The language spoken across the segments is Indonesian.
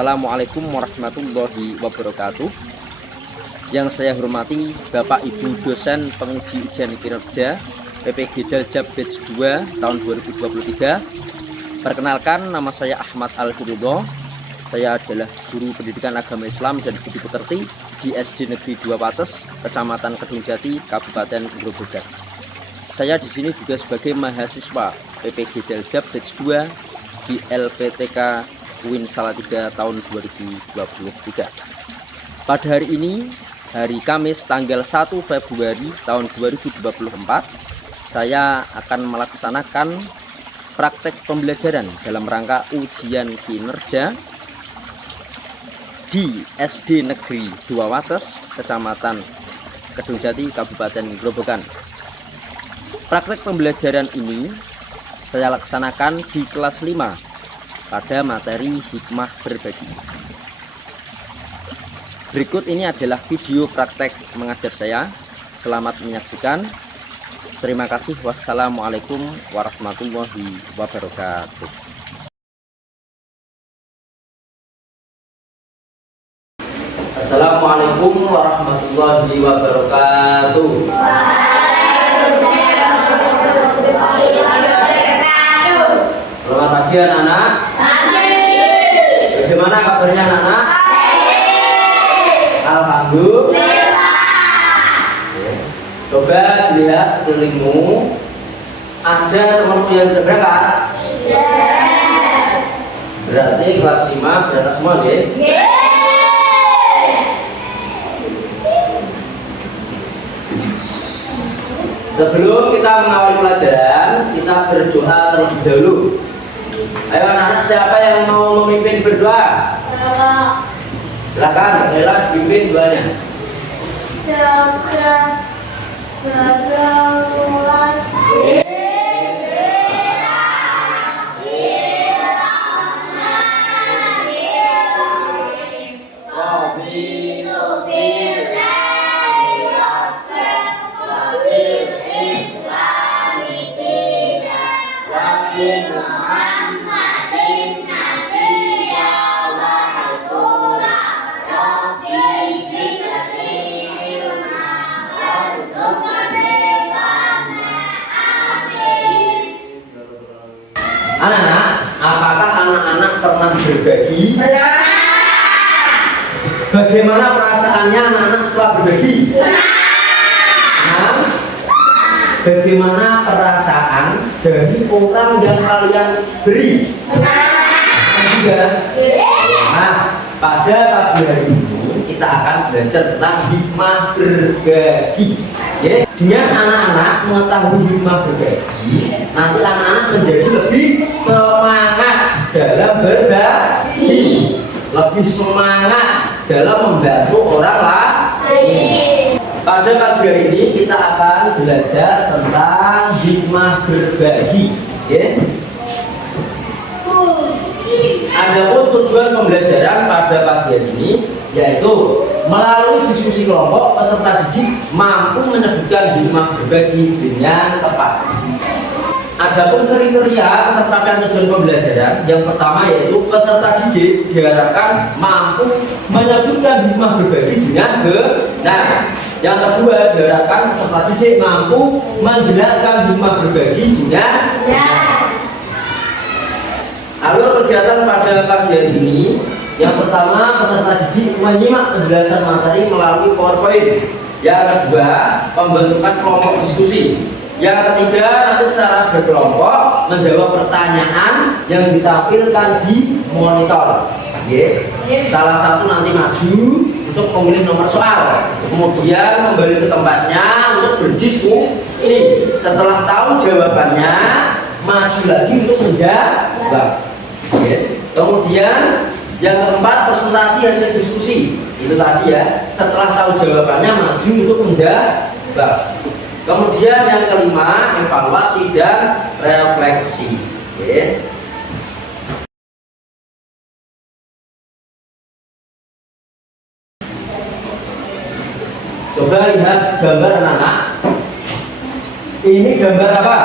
Assalamualaikum warahmatullahi wabarakatuh. Yang saya hormati Bapak Ibu dosen penguji ujian kinerja PPG Daljab Batch 2 tahun 2023. Perkenalkan, nama saya Ahmad Al-Hurudho. Saya adalah guru pendidikan agama Islam dan budi pekerti di SD Negeri 2 Pates, Kecamatan Kedungjati, Kabupaten Grobogan. Saya di sini juga sebagai mahasiswa PPG Daljab Batch 2 di LPTK UIN Salatiga tahun 2023. Pada hari ini, hari Kamis tanggal 1 Februari tahun 2024, saya akan melaksanakan praktek pembelajaran dalam rangka ujian kinerja di SD Negeri 2 Wates, Kecamatan Kedungjati, Kabupaten Grobogan. Praktek pembelajaran ini saya laksanakan di kelas 5 pada materi hikmah berbagi. Berikut ini adalah video praktek mengajar saya. Selamat menyaksikan. Terima kasih. Wassalamualaikum warahmatullahi wabarakatuh. Assalamualaikum warahmatullahi wabarakatuh. Selamat pagi anak-anak. Bagaimana kabarnya anak-anak? Alhamdulillah. Coba dilihat sekelilingmu. Ada temanmu yang sudah berangkat? Berarti kelas 5 berangkat semua, ya? Sebelum kita mengawali pelajaran, kita berdoa terlebih dahulu. Ayo anak-anak, siapa yang mau memimpin berdoa? Silakan, Lela pimpin doanya. Anak-anak, apakah anak-anak pernah berbagi? Bagaimana perasaannya anak-anak setelah berbagi? Nah, bagaimana perasaan dari orang yang kalian beri? Nah, pada pagi hari ini kita akan belajar tentang hikmah berbagi. Ya, dengan anak-anak mengetahui hikmah berbagi, nanti anak-anak menjadi lebih semangat dalam berbagi, lebih semangat dalam membantu orang lain. Pada pagi hari ini kita akan belajar tentang hikmah berbagi. Ya. Adapun tujuan pembelajaran pada pagi hari ini yaitu melalui diskusi kelompok, peserta didik mampu menyebutkan hikmah berbagi dengan tepat. Adapun kriteria tercapaian tujuan pembelajaran, yang pertama yaitu peserta didik diharapkan mampu menyebutkan hikmah berbagi dengan benar. Yang kedua, diharapkan peserta didik mampu menjelaskan hikmah berbagi dengan benar. Alur kegiatan pada pagi hari ini, yang pertama peserta didik menyimak penjelasan materi melalui PowerPoint. Yang kedua, pembentukan kelompok diskusi. Yang ketiga, nanti secara berkelompok menjawab pertanyaan yang ditampilkan di monitor. Salah satu nanti maju untuk memilih nomor soal, kemudian kembali ke tempatnya untuk berdiskusi. Setelah tahu jawabannya, maju lagi untuk menjawab. Kemudian yang keempat, presentasi hasil diskusi. Itu tadi ya, setelah tahu jawabannya maju untuk menjawab. Kemudian yang kelima, evaluasi dan refleksi. Coba lihat gambar anak-anak. Ini gambar apa?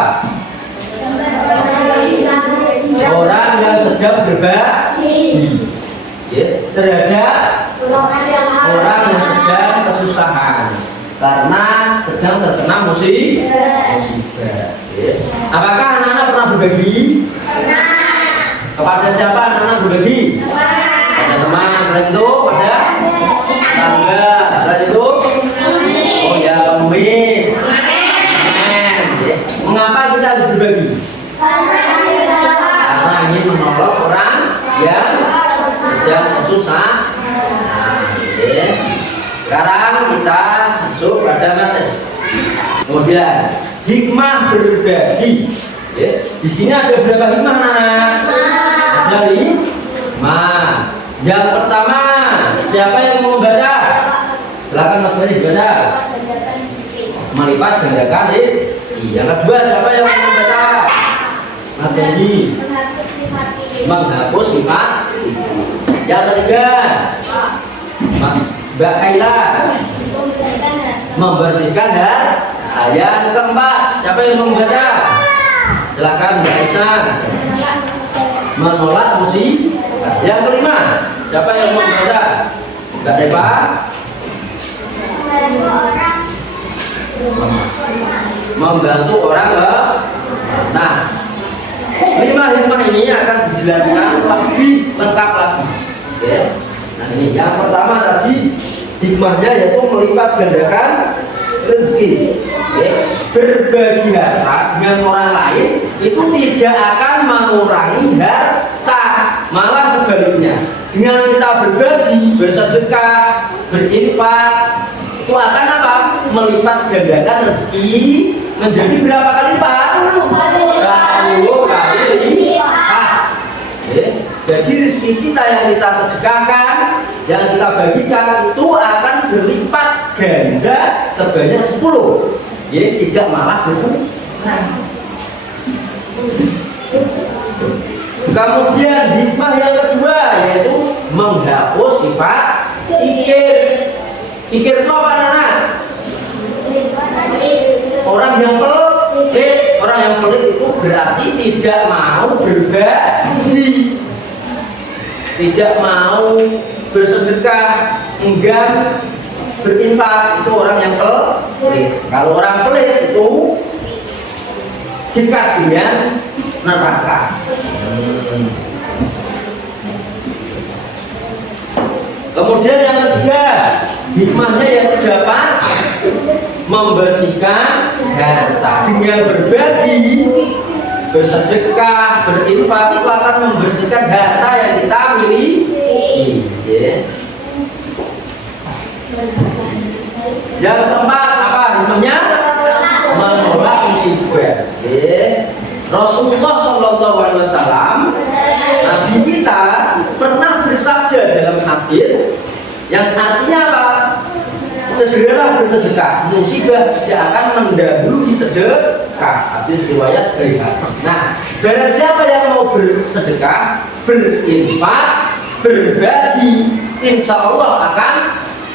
Orang yang sedang berbagi. ya, terhadap orang yang sedang kesusahan karena sedang terkena musibah. Ya. Apakah anak-anak pernah berbagi? Kepada siapa anak-anak berbagi? Pada teman, selain itu pada tetangga, selain itu oh ya pengemis. Ya. Mengapa kita harus berbagi? Karena ingin menolong orang yang sedang kesusahan. Ya. Sekarang kita masuk pada materi. Kemudian hikmah berbagi. Ya. Di sini ada berapa hikmah anak? Ada 5. Yang pertama, siapa yang mau membaca? Silakan Mas Ferry baca. Melipat gandakan rezeki. Yang kedua, siapa yang mau membaca? Mas Hendy. Menghapus sifat itu. Yang ketiga, Mas Mbak Kaila. Membersihkan harta. Yang keempat, siapa yang mau membaca? Silakan Mbak Aisyah. Menolak musibah. Yang kelima, siapa yang mau membaca? Mbak Eva. Membantu orang nah 5 hikmah ini akan dijelaskan lebih lengkap lagi. Oke. Nah ini yang pertama tadi hikmahnya yaitu melipat gandakan rezeki. Oke. Berbagi harta dengan orang lain itu tidak akan mengurangi harta, malah sebaliknya. Dengan kita berbagi, bersedekah, berinfak, itu akan apa? Melipat gandakan rezeki menjadi berapa kali lipat? 10 kali lipat. Jadi rezeki kita yang kita sedekahkan, yang kita bagikan itu akan berlipat ganda sebanyak 10. Tidak malah berkurang. Kemudian hikmah yang kedua yaitu menghapus sifat pikir. Pikir itu apa anak? Orang yang pelit. Orang yang pelit itu berarti tidak mau berbagi, tidak mau bersedekah, enggan berinfak. Itu orang yang pelit. Kalau orang pelit itu dekat dengan neraka. Kemudian yang ketiga, hikmahnya yang dapat membersihkan harta. Dengan berbagi, bersedekah, berinfak itu akan membersihkan harta yang kita miliki. Yang keempat apa hikmahnya? Menolak musibah. Rasulullah SAW, Nabi kita pernah bersabda dalam hadis yang artinya apa? Segeralah bersedekah, musibah tidak akan mendahului sedekah. Hadis riwayat Bukhari. Nah, barang siapa yang mau bersedekah, berinfak, berbagi, insya Allah akan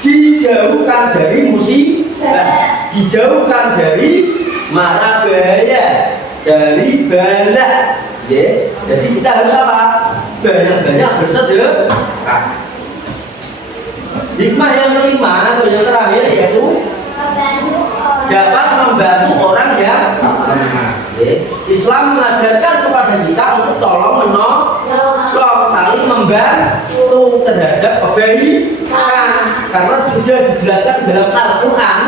dijauhkan dari musibah, dijauhkan dari mara bahaya, dari bala. Jadi kita harus apa? Banyak-banyak bersedekah. Hikmah yang kelima atau yang terakhir yaitu dapat membantu orang yang lemah. Islam mengajarkan kepada kita untuk tolong menolong, saling membantu terhadap kebaikan. Karena sudah dijelaskan dalam Al-Quran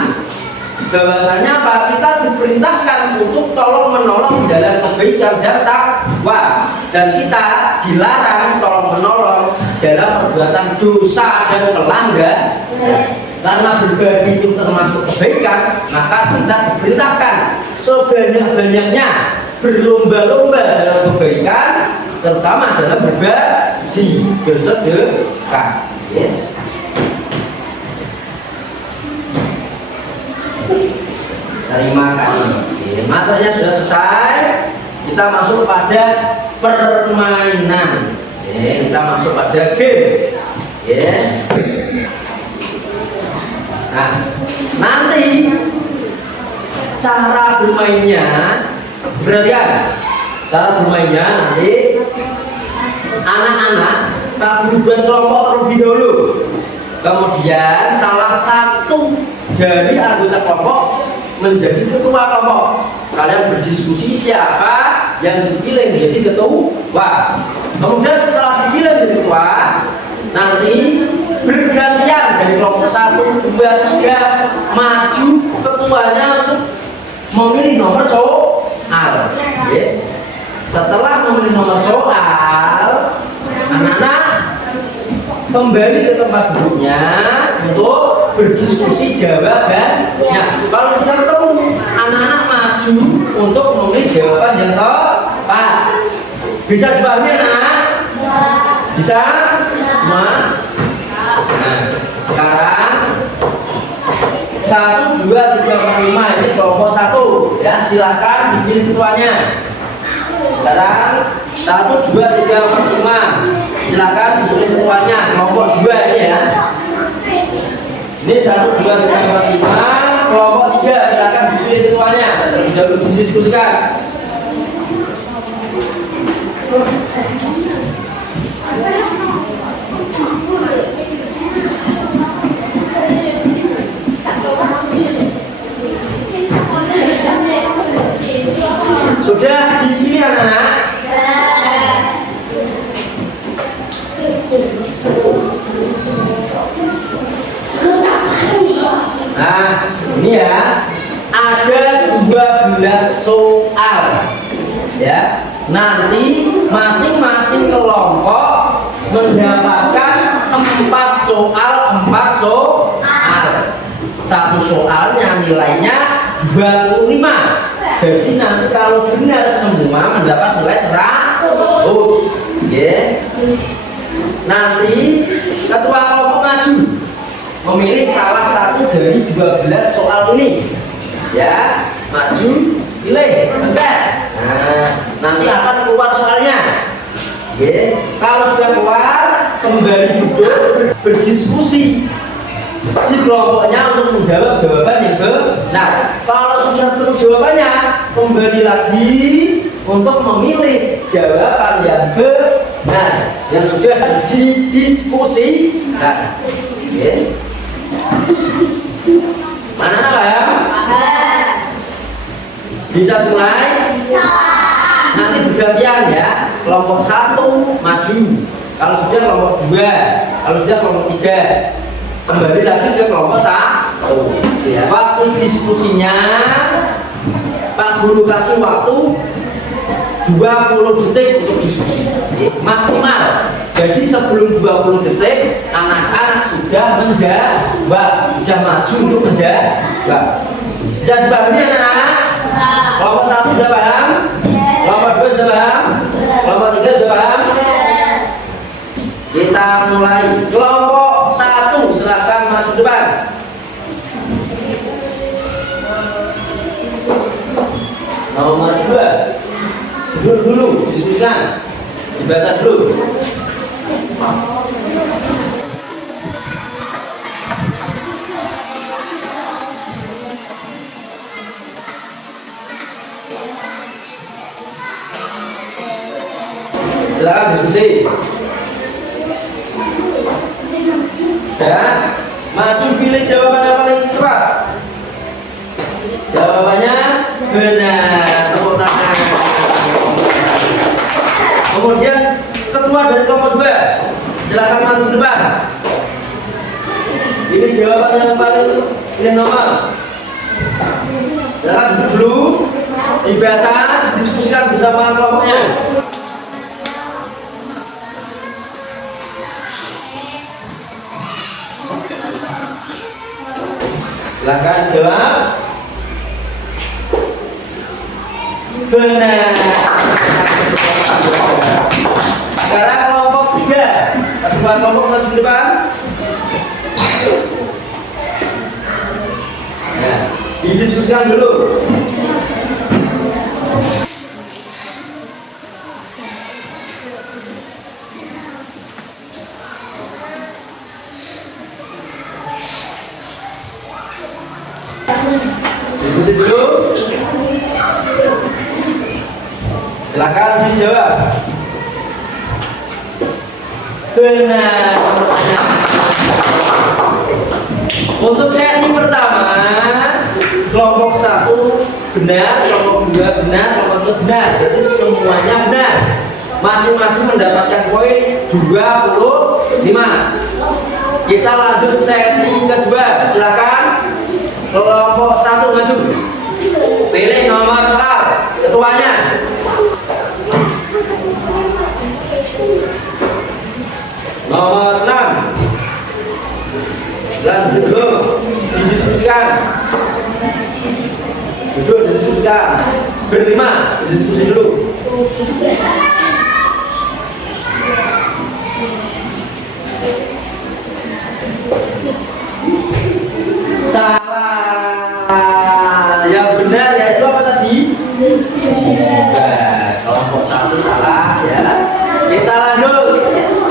bahwasanya apa? Kita diperintahkan untuk tolong menolong dalam kebaikan dan takwa, dan kita dilarang tolong menolong dalam perbuatan dosa dan pelanggar. Karena berbagi itu termasuk kebaikan, maka kita diperintahkan sebanyak-banyaknya berlomba-lomba dalam kebaikan, terutama dalam berbagi, bersedekah. Terima kasih. Materinya sudah selesai. Kita masuk pada permainan. Kita masuk pada game. Nah, nanti cara bermainnya berarti cara bermainnya nanti anak-anak paguyuban kelompok terlebih dahulu. Kemudian salah satu dari anggota kelompok menjadi ketua kelompok. Kalian berdiskusi siapa yang dipilih menjadi ketua. Kemudian setelah dipilih menjadi ketua, nanti bergantian dari kelompok 1, 2, 3 maju ketuanya untuk memilih nomor soal. Setelah memilih nomor soal, anak-anak kembali ke tempat duduknya untuk berdiskusi jawabannya. Kalau sudah ketemu, anak-anak maju untuk memilih jawaban yang tepat. Bisa dipahami anak? Bisa? Semua? Nah, sekarang 1, 2, 3, 4, 5 ini kelompok 1 ya, silakan dipilih ketuanya. Sekarang 1, 2, 3, 4, 5 silakan dipilih ketuanya, kelompok 2 ini ya. Ini 1, 2, 3, 4, 5 kelompok 3 silakan dipilih ketuanya. Sudah didiskusikan. Sudah dipilih anak-anak? Nah, ini ya, ada 12 soal ya. Nanti masing-masing kelompok mendapatkan 4 soal. Satu soalnya nilainya 25. Jadi nanti kalau benar semua mendapat nilai 100. Nanti ketua kelompok maju memilih salah satu dari 12 soal ini. Ya, maju, pilih, pencet. Nah, nanti akan keluar soalnya. Kalau sudah keluar, kembali duduk berdiskusi di kelompoknya untuk menjawab jawaban yang benar. Kalau sudah ketemu jawabannya, kembali lagi untuk memilih jawaban yang benar yang sudah didiskusikan. Mana ya? Bisa mulai? Nanti bergantian ya. Kelompok 1 maju. Kalau sudah kelompok 2, kalau sudah kelompok 3. Kembali lagi ke kelompok 1 ya. Waktu diskusinya Pak Guru kasih waktu 20 detik untuk diskusi maksimal. Jadi sebelum 20 detik anak-anak sudah menjawab, sudah maju untuk menjawab. Bisa dipahami anak-anak? Kelompok 1 sudah paham? Kelompok 2 sudah paham? Kelompok 3 sudah paham? Kita mulai. Kelompok 1 silakan maju depan. Nomor 2 duduk dulu, diskusikan, dibaca dulu. Silakan diskusi. Dan maju pilih jawaban yang paling tepat. Jawabannya benar. Tepuk tangan. Kemudian ketua dari kelompok 2 silakan maju ke depan. Pilih jawaban yang paling pilih nomor. Silakan duduk dulu, dibaca, didiskusikan bersama kelompoknya. Silakan jawab. Benar. Sekarang kelompok 3. Kedua kelompok maju ke depan. Nah, didiskusikan dulu. Diskusi dulu. Silakan dijawab. Benar. Untuk sesi pertama, kelompok 1 benar, kelompok 2 benar, kelompok 3 benar. Jadi semuanya benar. Masing-masing mendapatkan poin 25. Kita lanjut sesi kedua. Silakan kelompok 1 maju. Pilih nomor soal ketuanya. Nomor 6. Lanjut dulu, didiskusikan. Duduk didiskusikan. Berlima, diskusi dulu. Salah. Yang benar yaitu apa tadi? Kelompok 1 salah ya. Kita lanjut.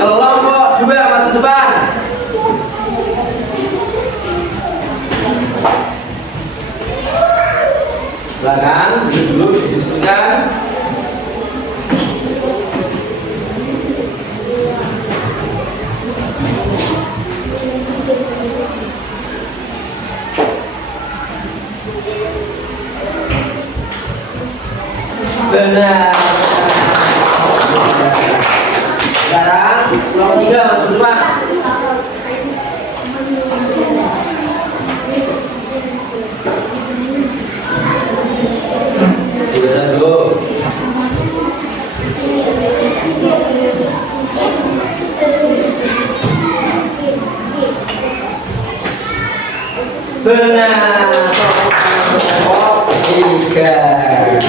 Kelompok 2 maju depan. Silakan duduk didiskusikan. Benar. Sekarang kelompok 3 maju depan. Benar. Kelompok 3.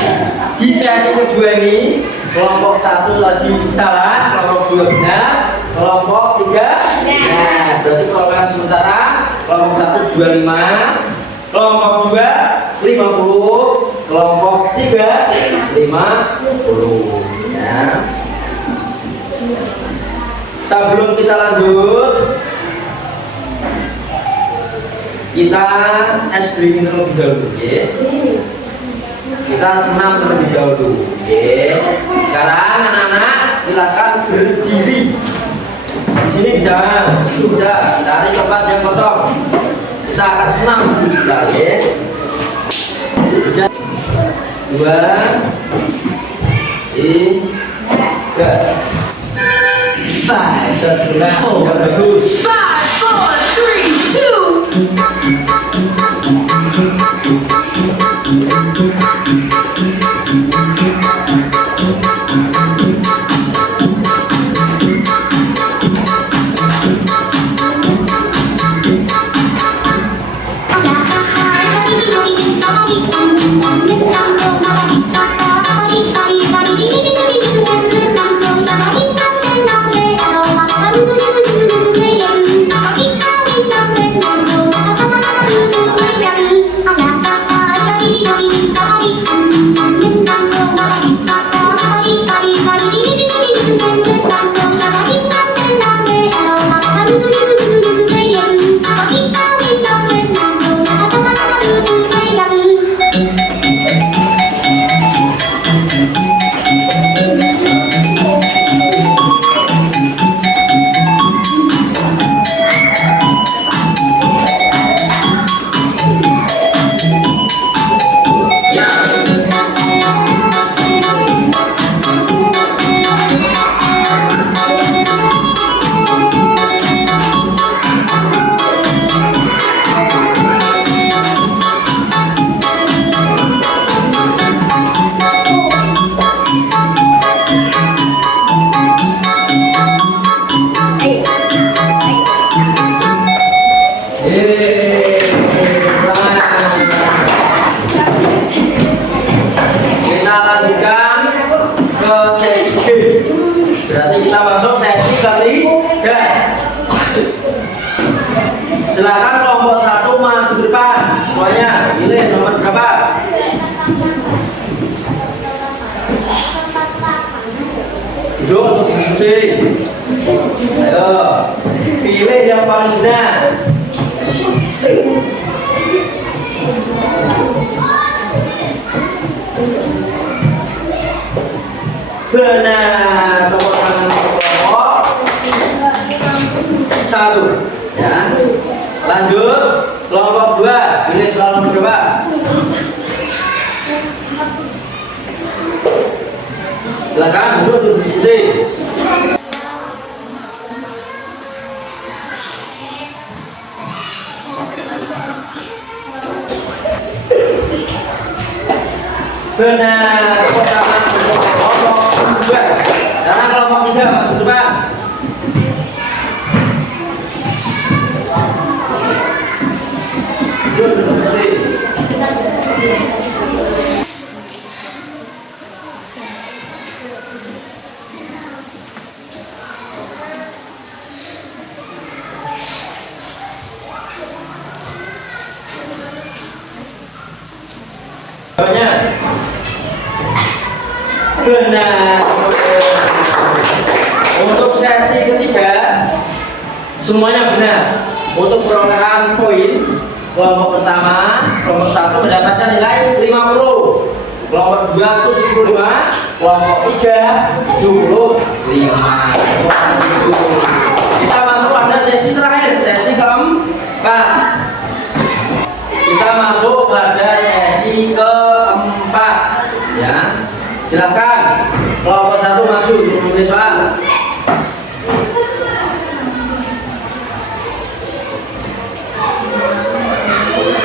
Di sesi kedua ini kelompok 1 tadi salah, kelompok 2 benar, kelompok 3 nah, berarti kelompok sementara kelompok 1 25, kelompok 2 50, kelompok 3 50 ya. Sebelum kita lanjut, kita es dringin terlebih dahulu ya. Kita senam terlebih dahulu. Oke. Sekarang anak-anak silakan berdiri. Di sini bisa, itu bisa. Cari tempat yang kosong. Kita akan senam dulu sebentar ya. 2 3 5 4 3 Silakan kelompok 1 maju ke depan. Semuanya, pilih nomor berapa? Duduk untuk diskusi. Ayo, pilih yang paling benar. Benar, tepuk tangan kelompok Ini selalu mencoba. Silakan duduk di kursi. Benar. Pertama untuk kelompok 2. Sekarang kelompok 3 masuk depan. Duduk di kursi. Banyak. Benar. Untuk sesi ketiga semuanya benar. Untuk perolehan poin, kelompok pertama, kelompok 1 mendapatkan nilai 50, kelompok 2 75, kelompok 3 75. Kita masuk pada sesi terakhir, sesi keempat. Kita masuk pada sesi keempat, ya. Silakan kelompok 1 masuk untuk menulis soal.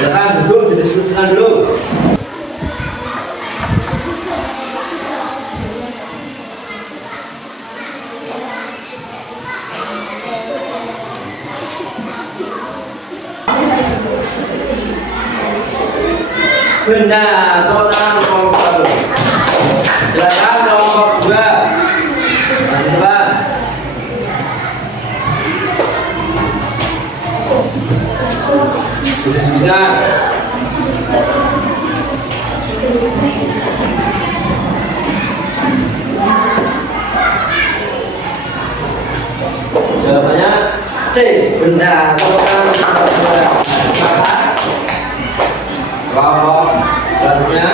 Silakan duduk, didiskusikan dulu. Benar, tepuk tangan kelompok 1. Silakan kelompok 2. Coba. Didiskusikan. Jawabannya C. Benar. Tepuk tangan kelompok 2. Kelompok selanjutnya.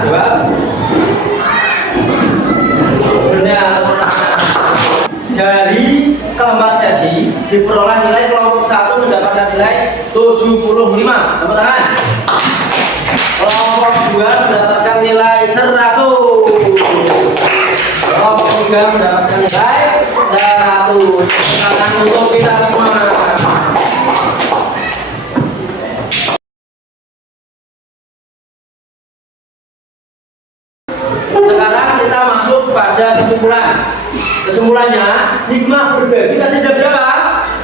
Jawab. Benar. Dari keempat sesi diperoleh nilai kelompok 1 mendapatkan nilai 75. Tepuk tangan. Kelompok 2 mendapatkan nilai 100. Kelompok 3 mendapatkan nilai 100. Silakan untuk kita semua. Sekarang kita masuk pada kesimpulan. Kesimpulannya, hikmah berbagi tadi ada berapa?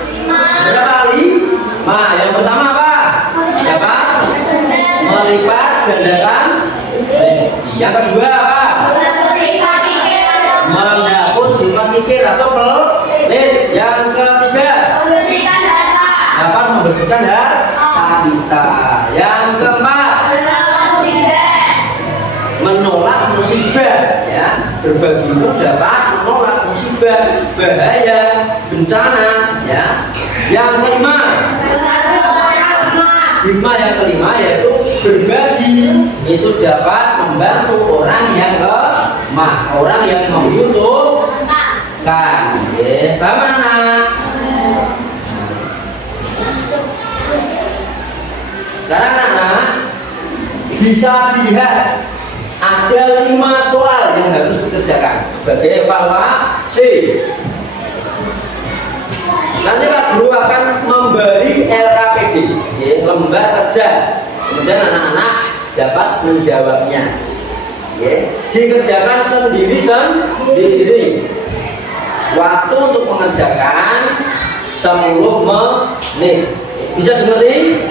5. Berapa kali? Nah, yang pertama apa? Siapa? Melipat gandakan rezeki. Yang kedua apa? Menghapus sifat kikir atau pelit. Yang ketiga, dapat membersihkan harta kita. Yang keempat, menolak musibah, ya. Berbagi itu dapat menolak musibah, bahaya, bencana, ya. Yang kelima, hikmah yang kelima yaitu berbagi itu dapat membantu orang yang lemah, orang yang membutuhkan. Bagaimana? Sekarang anak bisa dilihat ada 5 soal yang harus dikerjakan sebagai evaluasi. Nanti Pak Guru akan memberi LKPD, ya, lembar kerja. Kemudian anak-anak dapat menjawabnya. Ya, dikerjakan sendiri. Waktu untuk mengerjakan 10 menit. Bisa dimengerti?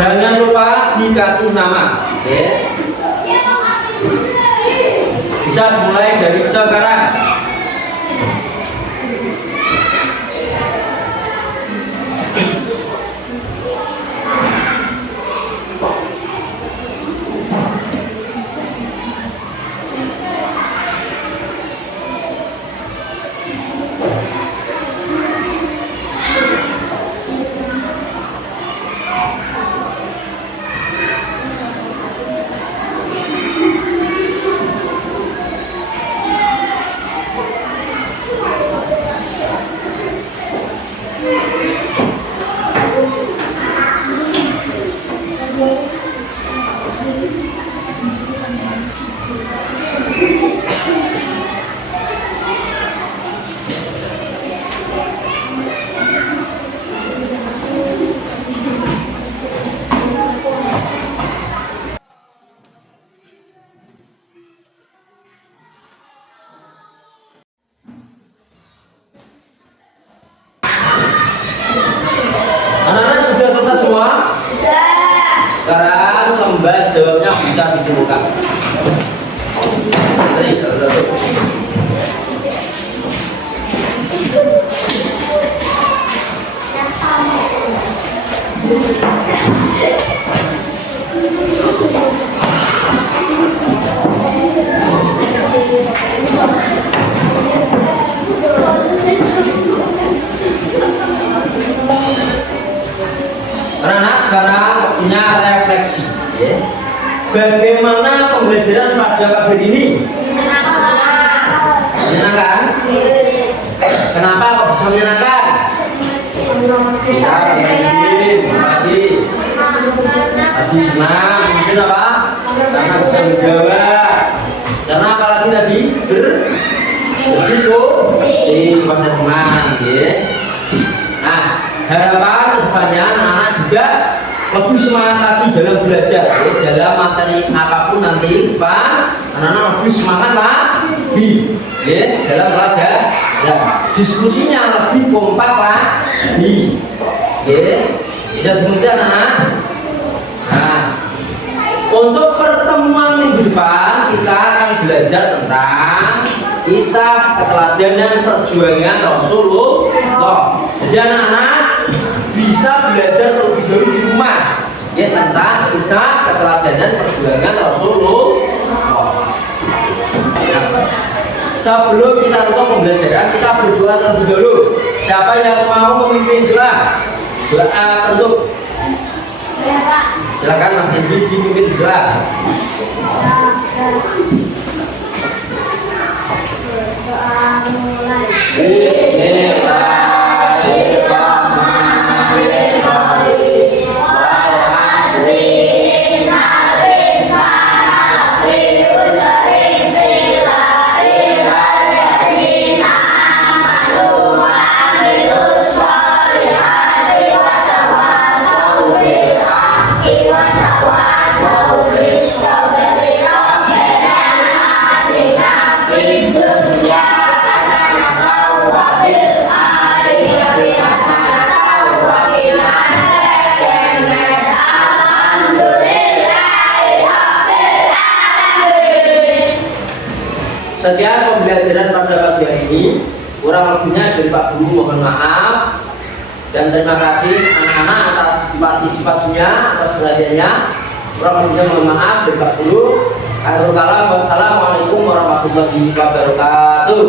Jangan lupa dikasih nama. Oke. Bisa mulai dari sekarang. Anak-anak sudah selesai semua? Sudah. Sekarang lembar jawabnya bisa ditemukan. Anak-anak sekarang waktunya refleksi, ya. Bagaimana pembelajaran pada pagi ini? Menyenangkan? Kenapa kok bisa menyenangkan? Bisa tadi senang, mungkin apa? Karena bisa menjawab. Karena apalagi tadi berdiskusi pada teman, ya. Nah, harapan kedepannya anak-anak juga lebih semangat lagi dalam belajar, ya. Dalam materi apapun nanti Pak, anak-anak lebih semangat lagi, ya. Dalam belajar, ya. Diskusinya lebih kompak lagi, ya. Dan kemudian anak, nah, untuk pertemuan minggu depan kita akan belajar tentang kisah keteladanan perjuangan Rasulullah. Jadi anak-anak bisa belajar terlebih dahulu di rumah, ya, tentang kisah keteladanan perjuangan Rasulullah. Sebelum kita tutup pembelajaran, kita berdoa terlebih dahulu. Siapa yang mau memimpin doa? Doa untuk. Silakan Mas Edi dipimpin doa. Sekian pembelajaran pada pagi hari ini. Kurang lebihnya dari Pak Guru mohon maaf. Dan terima kasih anak-anak atas partisipasinya, atas perhatiannya. Kurang lebihnya mohon maaf dari Pak Guru. Wassalamualaikum warahmatullahi wabarakatuh.